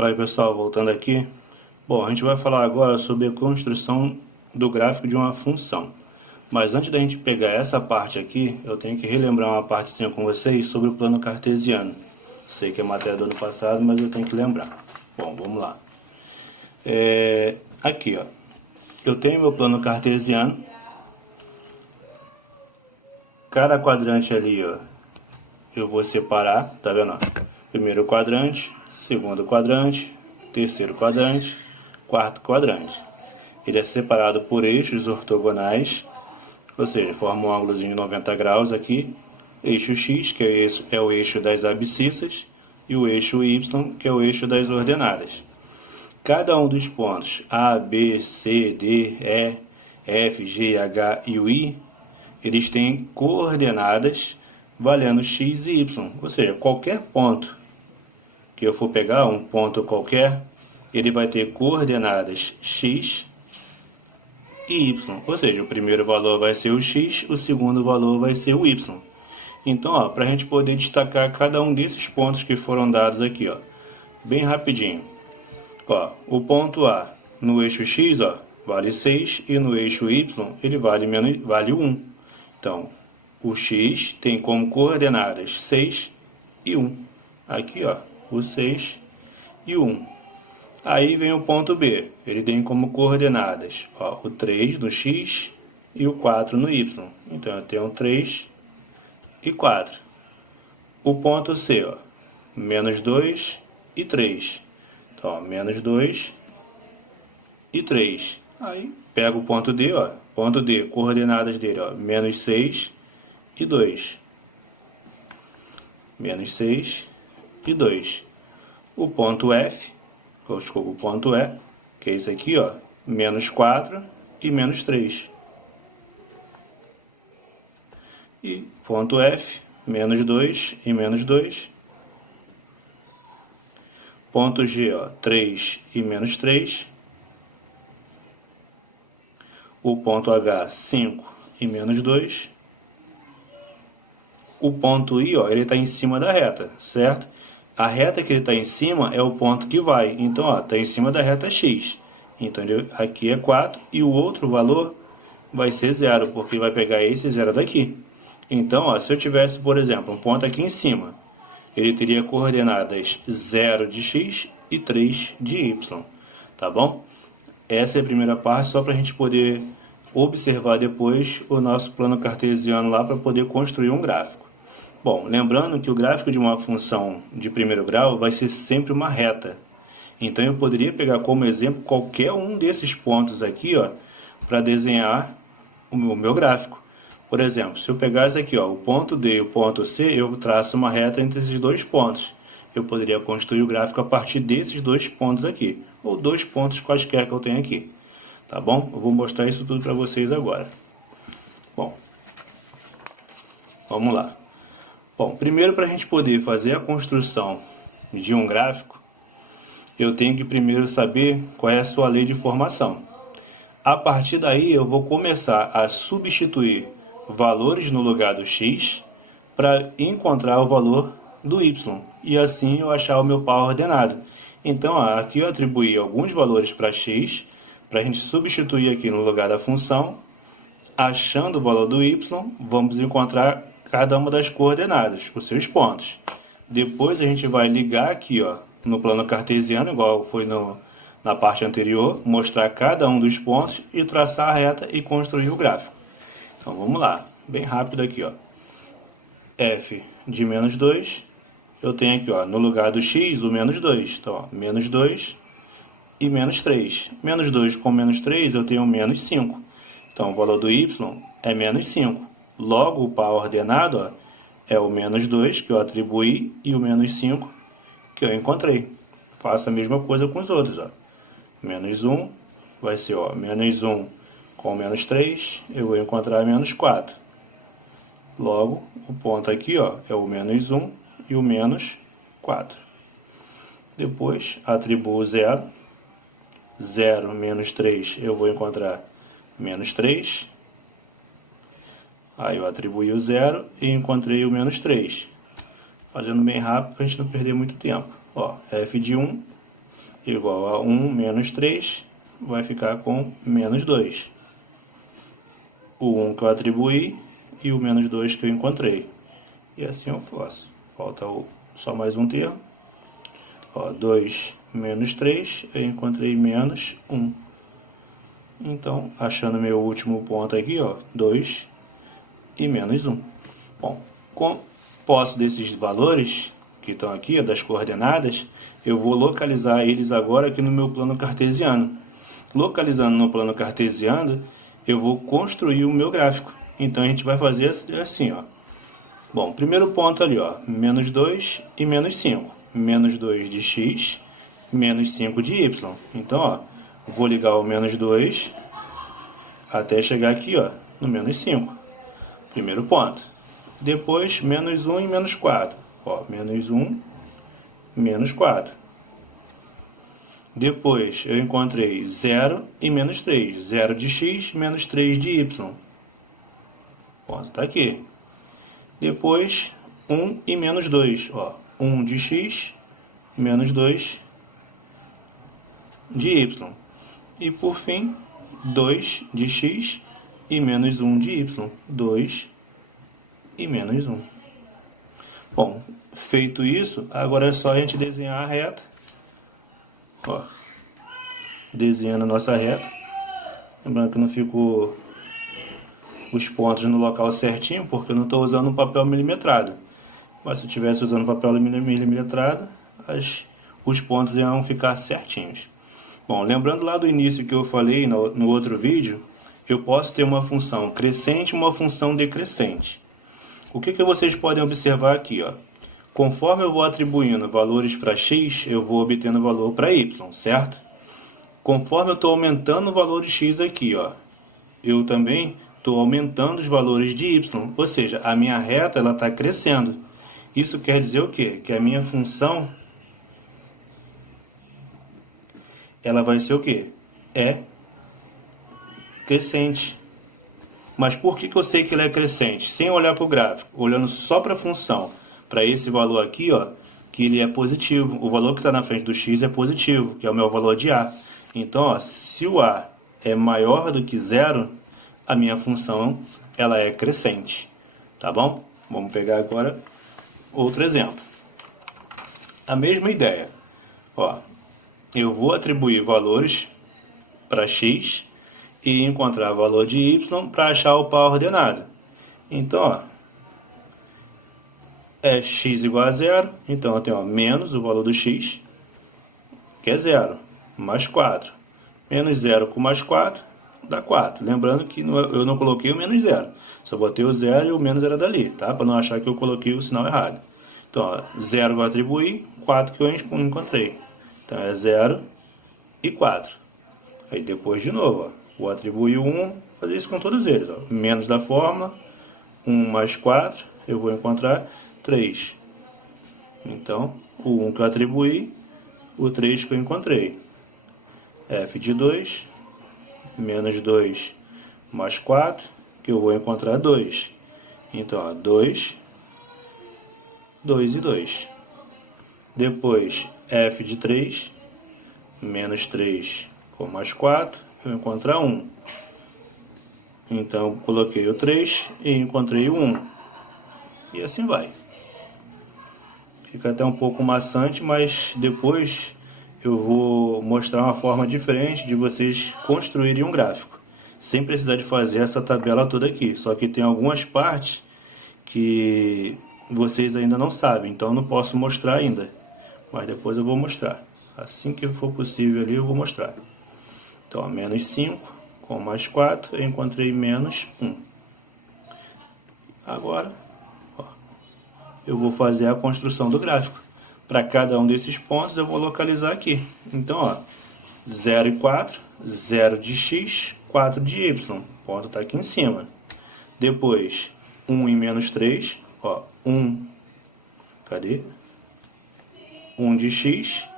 Fala aí pessoal, voltando aqui. Bom, a gente vai falar agora sobre a construção do gráfico de uma função. Mas antes da gente pegar essa parte aqui, eu tenho que relembrar uma partezinha com vocês sobre o plano cartesiano. Sei que é matéria do ano passado, mas eu tenho que lembrar. Bom, vamos lá. Aqui, ó. Eu tenho meu plano cartesiano. Cada quadrante ali, ó, eu vou separar, tá vendo? Primeiro quadrante, segundo quadrante, terceiro quadrante, quarto quadrante. Ele é separado por eixos ortogonais, ou seja, forma um ângulozinho de 90 graus aqui. Eixo X, que é o eixo das abscissas, e o eixo Y, que é o eixo das ordenadas. Cada um dos pontos A, B, C, D, E, F, G, H e o I, eles têm coordenadas valendo x e y, ou seja, qualquer ponto que eu for pegar, um ponto qualquer, ele vai ter coordenadas x e y, ou seja, o primeiro valor vai ser o x, o segundo valor vai ser o y. Então, para a gente poder destacar cada um desses pontos que foram dados aqui, ó, bem rapidinho. Ó, o ponto A no eixo x, ó, vale 6 e no eixo y ele vale 1. Então, o x tem como coordenadas 6 e 1. Aqui, ó, o 6 e o 1. Aí vem o ponto B. Ele tem como coordenadas, ó, o 3 no x e o 4 no y. Então, eu tenho 3 e 4. O ponto C, ó, menos 2 e 3. Então, ó, menos 2 e 3. Aí, pega o ponto D, ó. Ponto D, coordenadas dele, ó, menos 6 e 2. Menos 6 e 2. O ponto F, eu escolho o ponto E, que é esse aqui, ó, menos 4 e menos 3. E ponto F, menos 2 e menos 2. Ponto G, ó, 3 e menos 3. O ponto H, 5 e menos 2. O ponto I, ó, ele está em cima da reta, certo? A reta que ele está em cima é o ponto que vai. Então, está em cima da reta X. Então, aqui é 4 e o outro valor vai ser 0, porque vai pegar esse 0 daqui. Então, ó, se eu tivesse, por exemplo, um ponto aqui em cima, ele teria coordenadas 0 de x e 3 de y, tá bom? Essa é a primeira parte, só para a gente poder observar depois o nosso plano cartesiano lá para poder construir um gráfico. Bom, lembrando que o gráfico de uma função de primeiro grau vai ser sempre uma reta. Então eu poderia pegar como exemplo qualquer um desses pontos aqui, ó, para desenhar o meu gráfico. Por exemplo, se eu pegasse aqui, ó, o ponto D e o ponto C, eu traço uma reta entre esses dois pontos. Eu poderia construir o gráfico a partir desses dois pontos aqui, ou dois pontos quaisquer que eu tenho aqui. Tá bom? Eu vou mostrar isso tudo para vocês agora. Bom, vamos lá. Bom, primeiro, para a gente poder fazer a construção de um gráfico, eu tenho que primeiro saber qual é a sua lei de formação. A partir daí, eu vou começar a substituir valores no lugar do x para encontrar o valor do y. E assim eu achar o meu par ordenado. Então, ó, aqui eu atribuí alguns valores para x, para a gente substituir aqui no lugar da função. Achando o valor do y, vamos encontrar cada uma das coordenadas, os seus pontos. Depois a gente vai ligar aqui, ó, no plano cartesiano, igual foi na parte anterior, mostrar cada um dos pontos e traçar a reta e construir o gráfico. Então vamos lá, bem rápido aqui, ó. F de menos 2, eu tenho aqui, ó, no lugar do x, o menos 2. Então, ó, menos 2 e menos 3. Menos 2 com menos 3, eu tenho menos 5. Então, o valor do y é menos 5. Logo, o par ordenado, ó, é o menos 2, que eu atribuí, e o menos 5, que eu encontrei. Faço a mesma coisa com os outros, ó. Menos 1 vai ser, ó, menos 1 com menos 3, eu vou encontrar menos 4. Logo, o ponto aqui, ó, é o menos 1 e o menos 4. Depois, atribuo 0. 0 menos 3, eu vou encontrar menos 3. Aí eu atribuí o 0 e encontrei o menos 3. Fazendo bem rápido para a gente não perder muito tempo. Ó, f de 1 igual a 1 menos 3, vai ficar com menos 2. O 1 que eu atribuí e o menos 2 que eu encontrei. E assim eu faço. Falta só mais um termo. Ó, 2 menos 3, eu encontrei menos 1. Então, achando meu último ponto aqui, ó, 2 e menos 1. Bom, com posse desses valores que estão aqui, ó, das coordenadas, eu vou localizar eles agora aqui no meu plano cartesiano. Localizando no plano cartesiano, eu vou construir o meu gráfico. Então, a gente vai fazer assim, ó. Bom, primeiro ponto ali, ó, menos 2 e menos 5. Menos 2 de x, menos 5 de y. Então, ó, vou ligar o menos 2 até chegar aqui, ó, no menos 5. Primeiro ponto. Depois, menos 1 e menos 4. Ó, menos 1, menos 4. Depois, eu encontrei 0 e menos 3. 0 de x, menos 3 de y. Ponto está aqui. Depois, 1 e menos 2. Ó, 1 de x, menos 2 de y. E, por fim, 2 de x e menos 1 de y. 2 e menos 1. Bom, feito isso, agora é só a gente desenhar a reta. Ó, desenhando a nossa reta. Lembrando que não ficou os pontos no local certinho, porque eu não estou usando um papel milimetrado. Mas se eu estivesse usando papel milimetrado, os pontos iam ficar certinhos. Bom, lembrando lá do início que eu falei no outro vídeo, eu posso ter uma função crescente e uma função decrescente. O que vocês podem observar aqui, ó? Conforme eu vou atribuindo valores para x, eu vou obtendo valor para y, certo? Conforme eu estou aumentando o valor de x aqui, ó, eu também estou aumentando os valores de y, ou seja, a minha reta ela está crescendo. Isso quer dizer o quê? Que a minha função ela vai ser o quê? É crescente. Mas por que eu sei que ela é crescente? Sem olhar para o gráfico, olhando só para a função, para esse valor aqui, ó, que ele é positivo. O valor que está na frente do x é positivo, que é o meu valor de a. Então, ó, se o a é maior do que zero, a minha função ela é crescente. Tá bom? Vamos pegar agora outro exemplo. A mesma ideia. Ó, eu vou atribuir valores para x e encontrar valor de y para achar o par ordenado. Então, ó, é x igual a zero, então eu tenho, ó, menos o valor do x, que é zero, mais 4. Menos 0 com mais 4 dá 4. Lembrando que eu não coloquei o menos 0, só botei o 0 e o menos era dali, tá? Para não achar que eu coloquei o sinal errado. Então, ó, 0 eu atribuí, 4 que eu encontrei. Então, é 0 e 4. Aí depois de novo, ó, vou atribuir o 1, fazer isso com todos eles. Ó. Menos da fórmula, 1 mais 4, eu vou encontrar 3. Então, o 1 que eu atribuí, o 3 que eu encontrei. F de 2, menos 2 mais 4, que eu vou encontrar 2. Então, ó, 2, 2 e 2. Depois, F de 3, menos 3 com mais 4, eu vou encontrar 1. Então, coloquei o 3 e encontrei o 1. E assim vai. Fica até um pouco maçante, mas depois eu vou mostrar uma forma diferente de vocês construírem um gráfico, sem precisar de fazer essa tabela toda aqui. Só que tem algumas partes que vocês ainda não sabem, então eu não posso mostrar ainda. Mas depois eu vou mostrar. Assim que for possível ali eu vou mostrar. Então, menos 5 com mais 4, eu encontrei menos 1. Agora, ó, eu vou fazer a construção do gráfico. Para cada um desses pontos eu vou localizar aqui. Então, ó, 0 e 4, 0 de x, 4 de y. O ponto está aqui em cima. Depois, 1 e menos 3, ó, 1, cadê? 1 de x,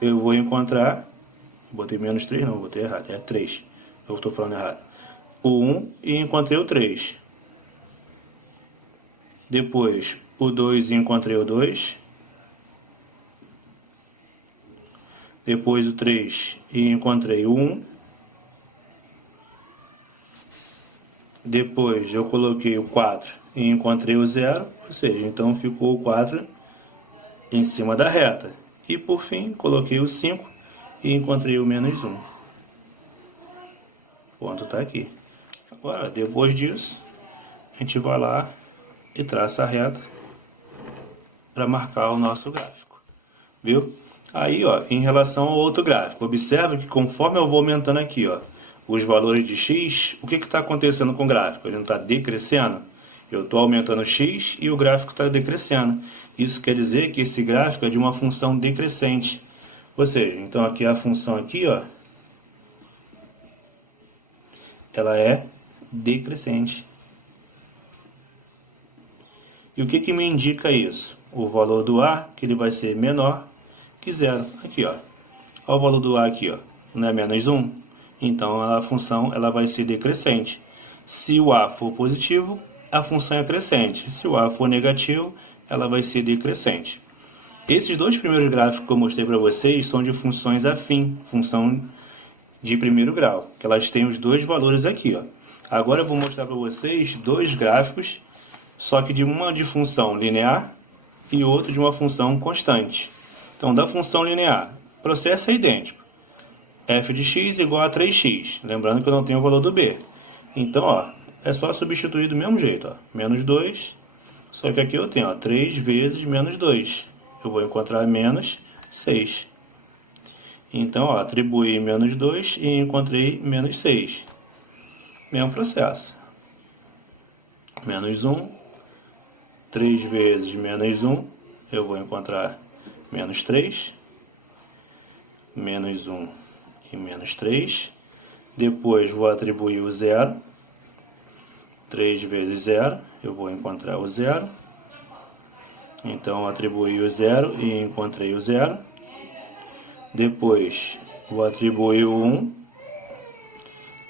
eu vou encontrar, botei menos 3, não, botei errado, é 3. Eu estou falando errado. O 1 e encontrei o 3. Depois, o 2 e encontrei o 2. depois o 3 e encontrei o 1. Depois eu coloquei o 4 e encontrei o 0, ou seja, então ficou o 4 em cima da reta. E por fim, coloquei o 5 e encontrei o menos 1. O ponto está aqui. Agora, depois disso, a gente vai lá e traça a reta para marcar o nosso gráfico. Viu? Aí, ó, em relação ao outro gráfico, observa que conforme eu vou aumentando aqui, ó, os valores de x, o que está acontecendo com o gráfico? Ele não está decrescendo? Eu estou aumentando x e o gráfico está decrescendo. Isso quer dizer que esse gráfico é de uma função decrescente. Ou seja, então aqui a função aqui, ó, ela é decrescente. E o que me indica isso? O valor do A, que ele vai ser menor que 0. Aqui, ó. Olha o valor do A aqui, ó. Não é menos 1? Então a função ela vai ser decrescente. Se o A for positivo, a função é crescente. Se o A for negativo, ela vai ser decrescente. Esses dois primeiros gráficos que eu mostrei para vocês são de funções afim, função de primeiro grau, que elas têm os dois valores aqui, ó. Agora eu vou mostrar para vocês dois gráficos, só que de uma de função linear e outro de uma função constante. Então, da função linear, o processo é idêntico. f de x igual a 3x, lembrando que eu não tenho o valor do b. Então, ó, é só substituir do mesmo jeito, ó, menos 2, só que aqui eu tenho, ó, 3 vezes menos 2. Eu vou encontrar menos 6. Então, ó, atribuí menos 2 e encontrei menos 6. Mesmo processo. Menos 1, 3 vezes menos 1, eu vou encontrar menos 3. Menos 1 e menos 3. Depois vou atribuir o 0. 3 vezes 0, eu vou encontrar o 0. Então, atribuí o 0 e encontrei o 0. Depois, vou atribuir o 1.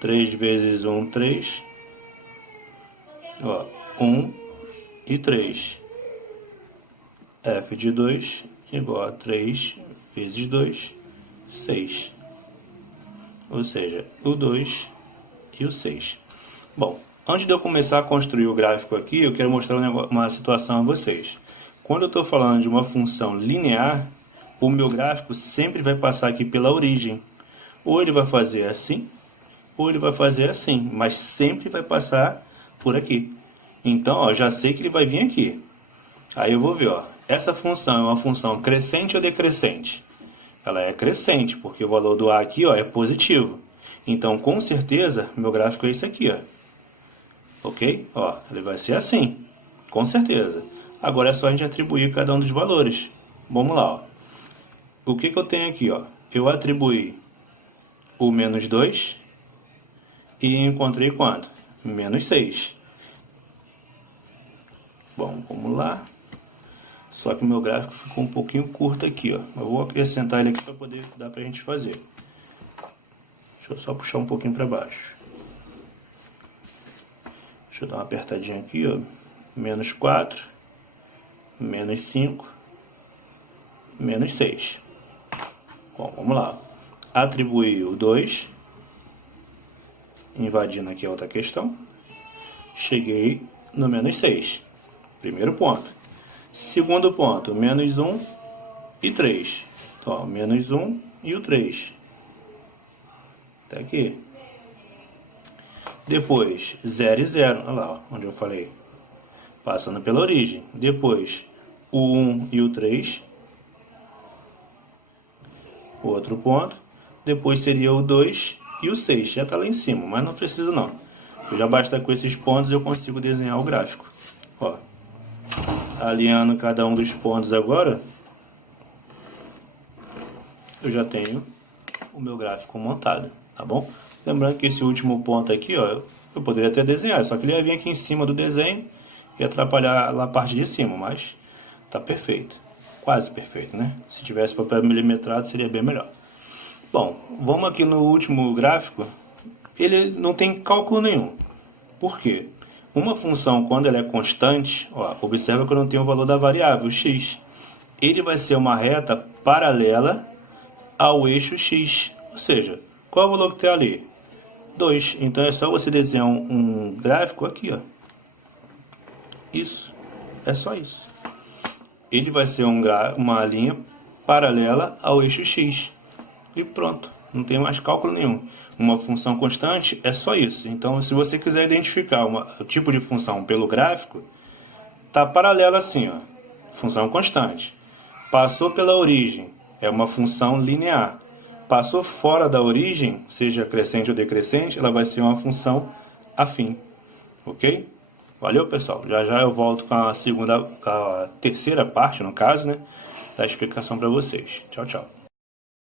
3 vezes 1, 3. Ó, 1 e 3. f de 2 igual a 3 vezes 2, 6. Ou seja, o 2 e o 6. Bom, antes de eu começar a construir o gráfico aqui, eu quero mostrar uma situação a vocês. Quando eu estou falando de uma função linear, o meu gráfico sempre vai passar aqui pela origem. Ou ele vai fazer assim, ou ele vai fazer assim, mas sempre vai passar por aqui. Então, ó, já sei que ele vai vir aqui. Aí eu vou ver, ó, essa função é uma função crescente ou decrescente? Ela é crescente, porque o valor do A aqui, ó, é positivo. Então, com certeza, meu gráfico é esse aqui, ó. Ok? Ó, ele vai ser assim, com certeza. Agora é só a gente atribuir cada um dos valores. Vamos lá, ó. O que eu tenho aqui, ó? Eu atribuí o menos 2 e encontrei quanto? Menos 6. Bom, vamos lá. Só que o meu gráfico ficou um pouquinho curto aqui, ó. Eu vou acrescentar ele aqui para poder dar pra gente fazer. Deixa eu só puxar um pouquinho para baixo. Deixa eu dar uma apertadinha aqui, ó. Menos 4. Menos 5, menos 6. Bom, vamos lá. Atribuir o 2, invadindo aqui a outra questão. Cheguei no menos 6. Primeiro ponto. Segundo ponto, menos 1 e 3. Então, ó, menos 1 e o 3. Tá aqui. Depois, 0 e 0. Olha lá, ó, onde eu falei. Passando pela origem. Depois, o 1 e o 3. Outro ponto. Depois seria o 2 e o 6. Já está lá em cima, mas não preciso não. Eu já basta com esses pontos eu consigo desenhar o gráfico. Ó, alinhando cada um dos pontos agora, eu já tenho o meu gráfico montado, tá bom? Lembrando que esse último ponto aqui, ó, eu poderia até desenhar, só que ele ia vir aqui em cima do desenho e atrapalhar lá a parte de cima, mas tá perfeito. Quase perfeito, né? Se tivesse papel milimetrado seria bem melhor. Bom, vamos aqui no último gráfico. Ele não tem cálculo nenhum. Por quê? Uma função, quando ela é constante, ó, observa que eu não tenho o valor da variável x. Ele vai ser uma reta paralela ao eixo X. Ou seja, qual é o valor que tem ali? 2. Então é só você desenhar um gráfico aqui, ó. Isso. É só isso. Ele vai ser uma linha paralela ao eixo X. E pronto. Não tem mais cálculo nenhum. Uma função constante é só isso. Então, se você quiser identificar o tipo de função pelo gráfico, tá paralela assim, ó. Função constante. Passou pela origem, é uma função linear. Passou fora da origem, seja crescente ou decrescente, ela vai ser uma função afim. Ok? Valeu, pessoal. Já já eu volto com a terceira parte, no caso, né, da explicação para vocês. Tchau, tchau.